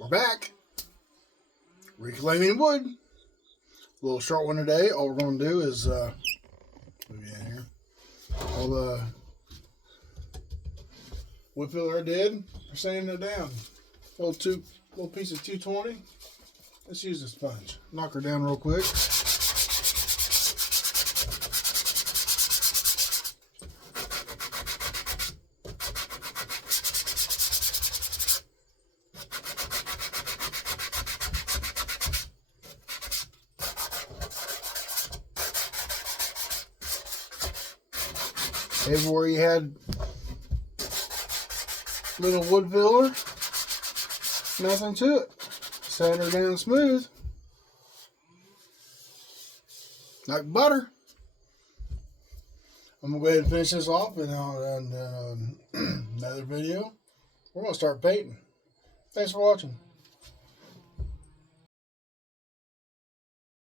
We're back. Reclaiming wood. A little short one today. All we're going to do is move you in here. All the wood filler I did, we're sanding it down. Little piece of 220. Let's use a sponge. Knock her down real quick. Everywhere you had little wood filler, nothing to it. Sand her down smooth, like butter. I'm gonna go ahead and finish this off, and on another video, we're gonna start painting. Thanks for watching.